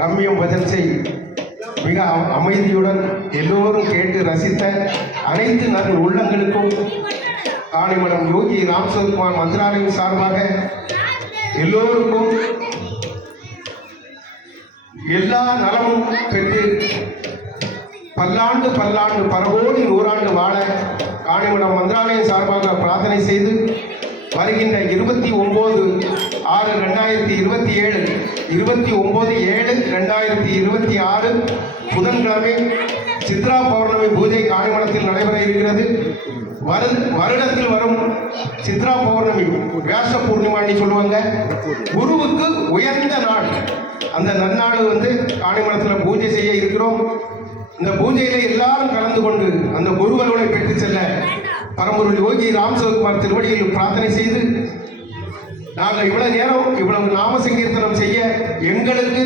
ரம்யம் பஜன்ஸை மிக அமைதியுடன் எல்லோரும் கேட்டு ரசித்த அனைத்து நல் உள்ளங்களுக்கும் காணிமடம் யோகி ராம்சரத்குமார் மந்திராலயம் சார்பாக எல்லோருக்கும் எல்லா நலமும் பெற்று பல்லாண்டு பல்லாண்டு பரவோடி நூறாண்டு வாழ காணிமடம் மந்திராலயம் சார்பாக பிரார்த்தனை செய்து வருகின்ற 29/6/2027 29/7/2026 புதன்கிழமை சித்ரா பௌர்ணமி பூஜை காணிமடத்தில் நடைபெற இருக்கிறது. வருடத்தில் வரும் சித்ரா பௌர்ணமி வியாச பூர்ணிமான்னு சொல்லுவாங்க, குருவுக்கு உயர்ந்த நாள். அந்த நன்னாள் காணிமடத்தில் பூஜை செய்ய இருக்கிறோம். இந்த பூஜையில எல்லாரும் கலந்து கொண்டு அந்த குருவருளை பெற்று செல்ல பரம்பொருள் யோகி ராம்சரத்குமார் திருவடியில் பிரார்த்தனை செய்து நாங்கள் இவ்வளவு நேரம் இவ்வளவு நாம சங்கீர்த்தனம் செய்ய எங்களுக்கு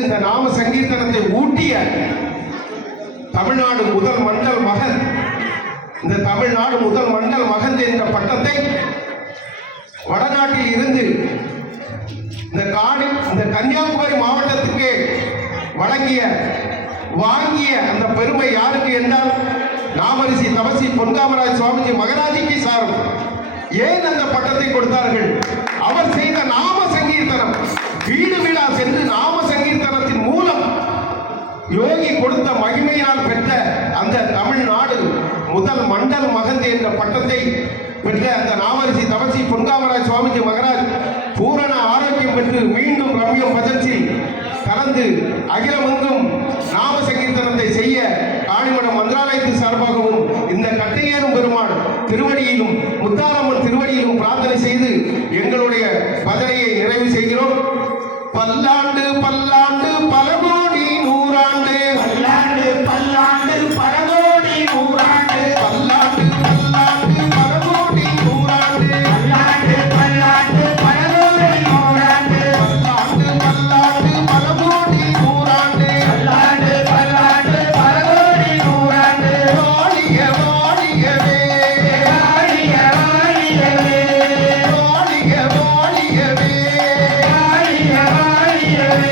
இந்த நாம சங்கீர்த்தனத்தை ஊட்டிய தமிழ்நாடு முதல் மண்டல் மகன், இந்த தமிழ்நாடு முதல் மண்டல் மகன் என்ற பட்டத்தை வடநாட்டில் இருந்து இந்த கன்னியாகுமரி மாவட்டத்துக்கு வாங்கிய அந்த பெருமை யாருக்கு என்றால் நாமரிசி தவசி பொன்காமராஜ் சுவாமிஜி மகராஜிக்கு சாரும். ஏன் அந்த பட்டத்தை கொடுத்தார்கள்? அவர் செய்த நாம சங்கீர்த்தனம், வீடு வீடா சென்று நாம சங்கீர்த்தனத்தின் மூலம் யோகி கொடுத்த மகிமையினால் பெற்ற அந்த தமிழ்நாடு முதல் மண்டல் மகந்தி என்ற பட்டத்தை பெற்ற அந்த நாமரிசி தவசி பொன்காமராஜ் சுவாமிஜி மகராஜ் பூரண ஆரோக்கியம் பெற்று மீண்டும் ரம்யம் பஜன்ஸில் கலந்து அகிலமெங்கும் நாம சங்கீர்த்தனத்தை செய்ய காணிமடம் மந்திராலயத்தின் சார்பாகவும் இந்த கட்டையேறும் பெருமாள் திருவடியிலும் முத்தாரம்மன் திருவடியிலும் பிரார்த்தனை செய்து எங்களுடைய பஜனையை நிறைவு செய்கிறோம். பல்லாண்டு பல்லாண்டு பல கோடி நூறாண்டு, பல்லாண்டு பல்லாண்டு பல கோடி நூறாண்டு, பல்லாண்டு பல்லாண்டு பல கோடி நூறாண்டு, பல்லாண்டு பல்லாண்டு பல கோடி நூறாண்டு, பல்லாண்டு பல்லாண்டு பல கோடி நூறாண்டு, பல்லாண்டு பல்லாண்டு பல கோடி நூறாண்டு. வாழிய வாழியவே, வாழிய வாழியவே, வாழிய வாழியவே, வாழிய வாழியவே.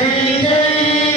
जय जय